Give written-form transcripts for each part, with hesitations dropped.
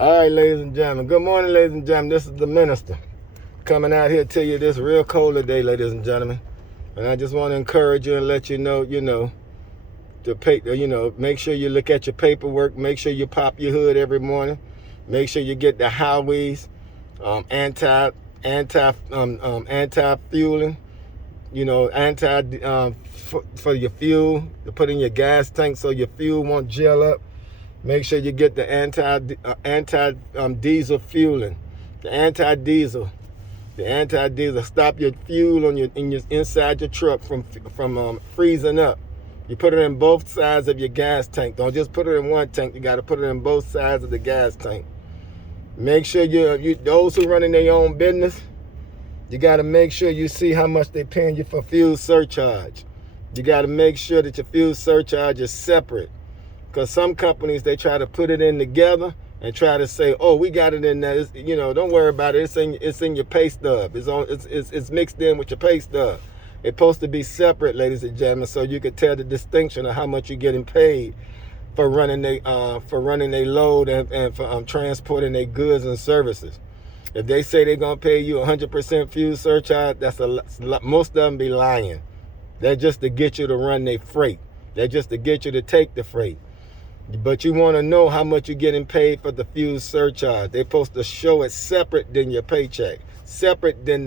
All right, ladies and gentlemen. Good morning, ladies and gentlemen. This is the minister coming out here to tell you this real cold today, ladies and gentlemen. And I just want to encourage you and let you know, make sure you look at your paperwork. Make sure you pop your hood every morning. Make sure you get the highways, anti-fueling, for your fuel to put in your gas tank so your fuel won't gel up. Make sure you get the anti-diesel fueling, the anti-diesel stop your fuel inside your truck from freezing up. You put it in both sides of your gas tank. Don't just put it in one tank. You got to put it in both sides of the gas tank. Make sure those who running their own business, you got to make sure you see how much they're paying you for fuel surcharge. You got to make sure that your fuel surcharge is separate. Because some companies, they try to put it in together and try to say, oh, we got it in there. Don't worry about it. It's in your pay stub. It's mixed in with your pay stub. It's supposed to be separate, ladies and gentlemen, so you can tell the distinction of how much you're getting paid for running a load and for transporting their goods and services. If they say they're gonna pay you 100% fuel surcharge, most of them be lying. They're just to get you to run their freight. They're just to get you to take the freight. But you want to know how much you're getting paid for the fuel surcharge. They're supposed to show it separate than your paycheck, separate than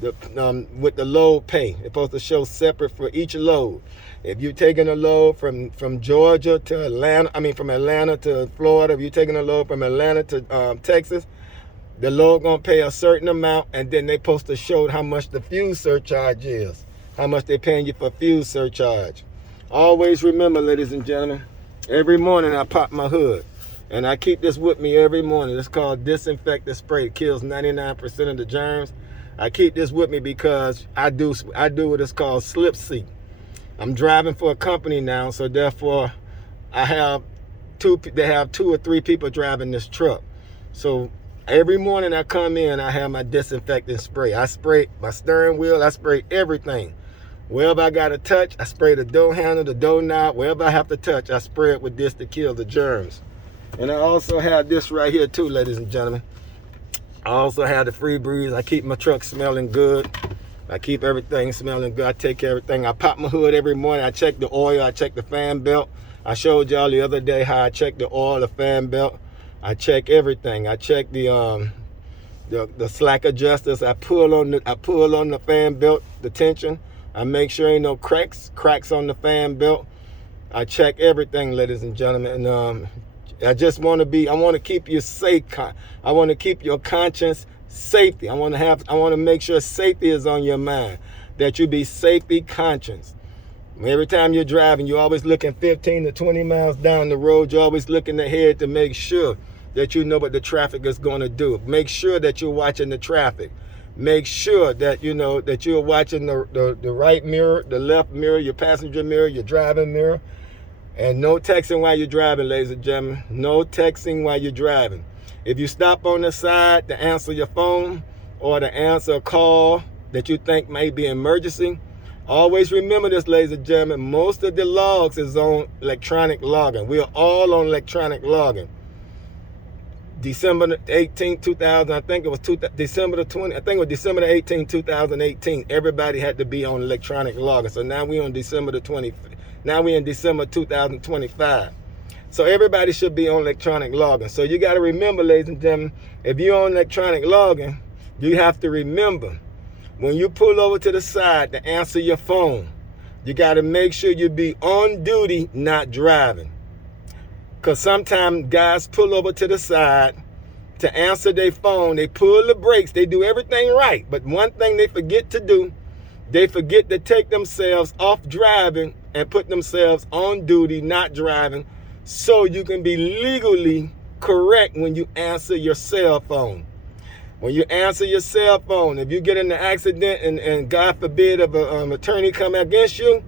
with the load pay. It's supposed to show separate for each load. If you're taking a load from Georgia to Atlanta, from Atlanta to Florida, if you're taking a load from Atlanta to Texas, the load gonna pay a certain amount, and then they supposed to show how much the fuel surcharge is, how much they're paying you for fuel surcharge. Always remember, ladies and gentlemen, every morning I pop my hood, and I keep this with me every morning. It's called disinfectant spray. It kills 99% of the germs. I keep this with me because I do what is called slip seat. I'm driving for a company now, so therefore they have 2 or 3 people driving this truck. So every morning I come in, I have my disinfectant spray. I spray my steering wheel, I spray everything. Wherever I got to touch, I spray the door handle, the door knob. Wherever I have to touch, I spray it with this to kill the germs. And I also have this right here too, ladies and gentlemen. I also have the Free Breeze. I keep my truck smelling good. I keep everything smelling good. I take care of everything. I pop my hood every morning. I check the oil. I check the fan belt. I showed y'all the other day how I check the oil, the fan belt. I check everything. I check the slack adjusters. I pull on the fan belt, the tension. I make sure ain't no cracks on the fan belt. I check everything, ladies and gentlemen. And I want to keep you safe. I want to keep your conscience safety. I want to make sure safety is on your mind, that you be safety conscious. Every time you're driving, you're always looking 15 to 20 miles down the road. You're always looking ahead to make sure that you know what the traffic is going to do. Make sure that you're watching the traffic. Make sure that that you're watching the right mirror, the left mirror, your passenger mirror, your driving mirror. And no texting while you're driving, ladies and gentlemen. No texting while you're driving. If you stop on the side to answer your phone or to answer a call that you think may be an emergency, always remember this, ladies and gentlemen. Most of the logs is on electronic logging. We are all on electronic logging. December 18, 2000, I think it was December the 20, I think it was December the 18, 2018. Everybody had to be on electronic logging. So now we on December the 20, now we in December 2025. So everybody should be on electronic logging. So you got to remember, ladies and gentlemen, if you're on electronic logging, you have to remember, when you pull over to the side to answer your phone, you got to make sure you be on duty, not driving. Because sometimes guys pull over to the side to answer their phone. They pull the brakes. They do everything right. But one thing they forget to do, they forget to take themselves off driving and put themselves on duty, not driving, so you can be legally correct when you answer your cell phone. When you answer your cell phone, if you get in an accident and God forbid if an attorney come against you,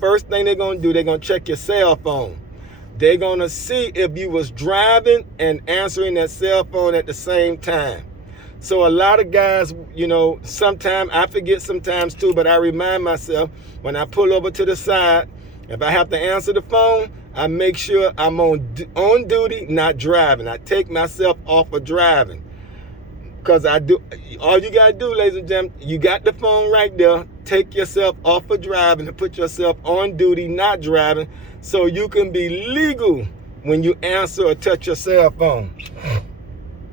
first thing they're going to do, they're going to check your cell phone. They're going to see if you was driving and answering that cell phone at the same time. So a lot of guys, sometimes I forget sometimes too, but I remind myself when I pull over to the side, if I have to answer the phone, I make sure I'm on duty, not driving. I take myself off of driving. Because I do, all you got to do, ladies and gentlemen, you got the phone right there. Take yourself off of driving and put yourself on duty, not driving, so you can be legal when you answer or touch your cell phone.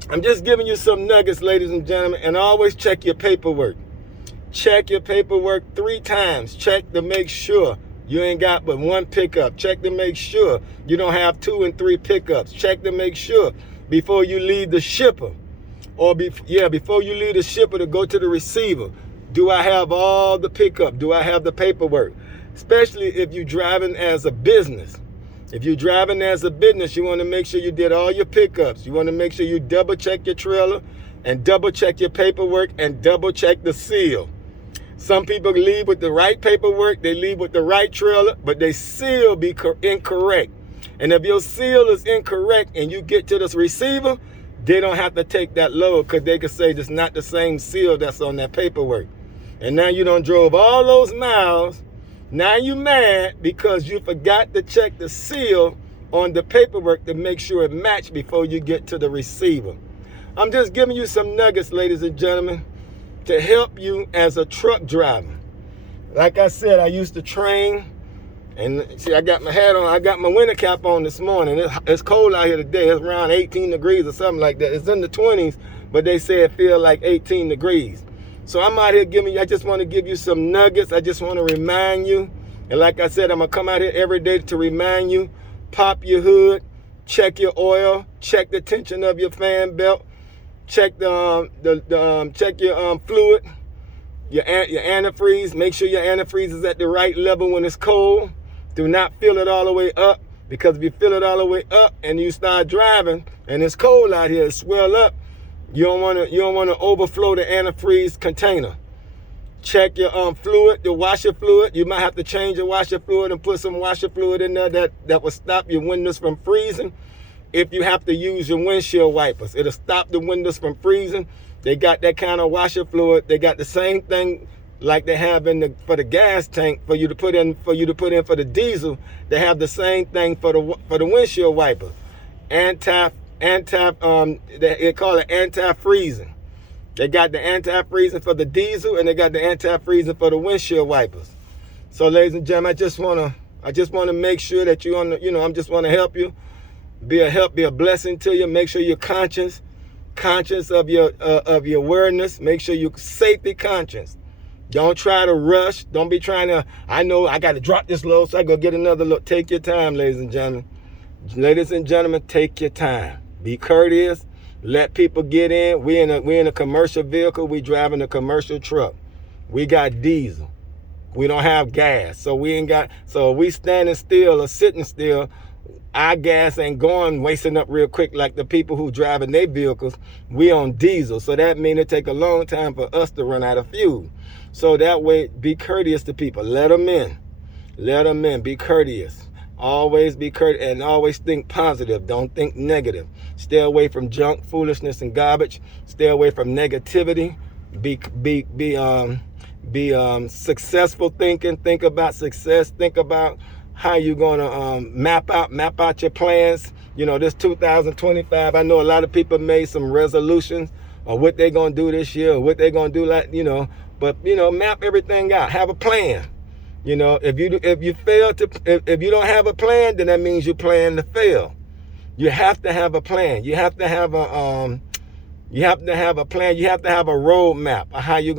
I'm just giving you some nuggets, ladies and gentlemen, and always check your paperwork. Check your paperwork 3 times. Check to make sure you ain't got but 1 pickup. Check to make sure you don't have 2 and 3 pickups. Check to make sure before you leave the shipper. Or before you leave the shipper to go to the receiver, do I have all the pickup? Do I have the paperwork? Especially if you're driving as a business. If you're driving as a business, you want to make sure you did all your pickups. You want to make sure you double check your trailer and double check your paperwork and double check the seal. Some people leave with the right paperwork, they leave with the right trailer, but they seal be incorrect. And if your seal is incorrect and you get to this receiver, they don't have to take that load because they can say it's not the same seal that's on that paperwork. And now you done drove all those miles. Now you mad because you forgot to check the seal on the paperwork to make sure it matched before you get to the receiver. I'm just giving you some nuggets, ladies and gentlemen, to help you as a truck driver. Like I said, I used to train. And see, I got my hat on. I got my winter cap on this morning. It's cold out here today. It's around 18 degrees or something like that. It's in the 20s, but they say it feels like 18 degrees. So I'm out here I just want to give you some nuggets. I just want to remind you. And like I said, I'm going to come out here every day to remind you. Pop your hood. Check your oil. Check the tension of your fan belt. Check check your fluid. Your antifreeze. Make sure your antifreeze is at the right level when it's cold. Do not fill it all the way up, because if you fill it all the way up and you start driving and it's cold out here, it swell up, you don't want to overflow the antifreeze container. Check your fluid, the washer fluid. You might have to change your washer fluid and put some washer fluid in there that will stop your windows from freezing. If you have to use your windshield wipers, it'll stop the windows from freezing. They got that kind of washer fluid. They got the same thing like they have for the gas tank for you to put in for the diesel. They have the same thing for the windshield wiper. They call it anti-freezing. They got the anti-freezing for the diesel and they got the anti-freezing for the windshield wipers. So, ladies and gentlemen, I just want to make sure that I just want to help you, be a blessing to you. Make sure you're conscious of your awareness. Make sure you're safety conscious. Don't try to rush. Don't be trying to, I know I got to drop this load, so I go get another load. Take your time, ladies and gentlemen. Ladies and gentlemen, take your time. Be courteous. Let people get in. We in a commercial vehicle. We driving a commercial truck. We got diesel. We don't have gas. So we standing still or sitting still, our gas ain't wasting up real quick like the people who driving their vehicles. We on diesel. So that means it take a long time for us to run out of fuel. So that way, be courteous to people. Let them in. Let them in. Be courteous. Always be courteous and always think positive. Don't think negative. Stay away from junk, foolishness, and garbage. Stay away from negativity. Be successful thinking. Think about success. Think about how you gonna map out your plans. This 2025. I know a lot of people made some resolutions of what they're gonna do this year, or what they're gonna do But map everything out. Have a plan. If you don't have a plan, then that means you plan to fail. You have to have a plan. You have to have a plan. You have to have a roadmap of how you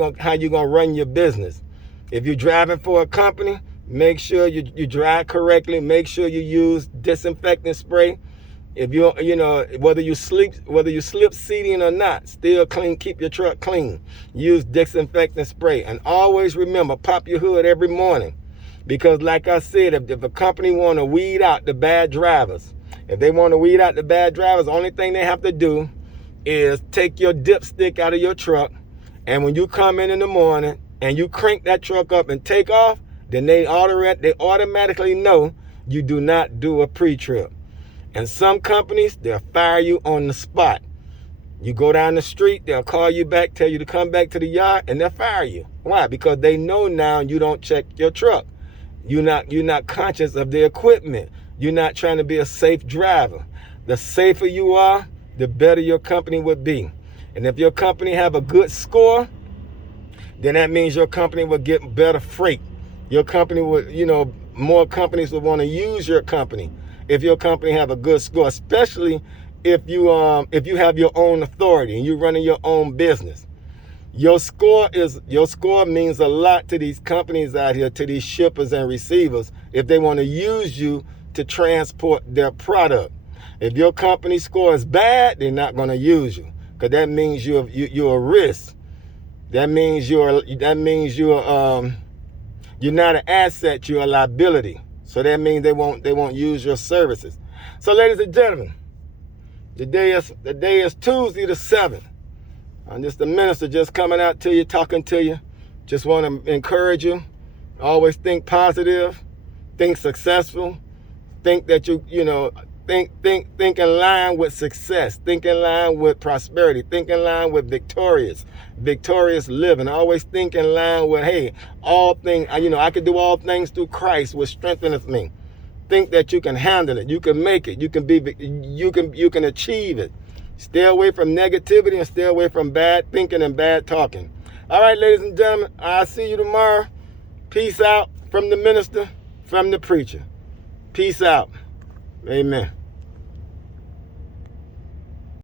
gonna run your business. If you're driving for a company, make sure you drive correctly. Make sure you use disinfectant spray. If whether you slip seating or not, still clean. Keep your truck clean. Use disinfectant spray, and always remember, pop your hood every morning, because like I said, if a company want to weed out the bad drivers, the only thing they have to do is take your dipstick out of your truck, and when you come in the morning and you crank that truck up and take off, then they automatically know you do not do a pre-trip. And some companies, they'll fire you on the spot. You go down the street, they'll call you back, tell you to come back to the yard, and they'll fire you. Why? Because they know now you don't check your truck. You're not conscious of the equipment. You're not trying to be a safe driver. The safer you are, the better your company would be. And if your company have a good score, then that means your company will get better freight. Your company will, more companies will want to use your company if your company have a good score, especially if you have your own authority and you're running your own business. Your score means a lot to these companies out here, to these shippers and receivers, if they want to use you to transport their product. If your company score is bad, they're not going to use you, because that means you're a risk. That means you're not an asset, you're a liability. So that means they won't use your services. So, ladies and gentlemen, the day is Tuesday the 7th. I'm just a minister, just coming out to you, talking to you. Just want to encourage you. Always think positive, think successful, think that think in line with success, think in line with prosperity, think in line with victorious living. Always think in line with, hey, all things, I can do all things through Christ, which strengtheneth me. Think that you can handle it, you can make it, you can achieve it. Stay away from negativity and stay away from bad thinking and bad talking. All right, ladies and gentlemen, I'll see you tomorrow. Peace out from the minister, from the preacher. Peace out. Amen.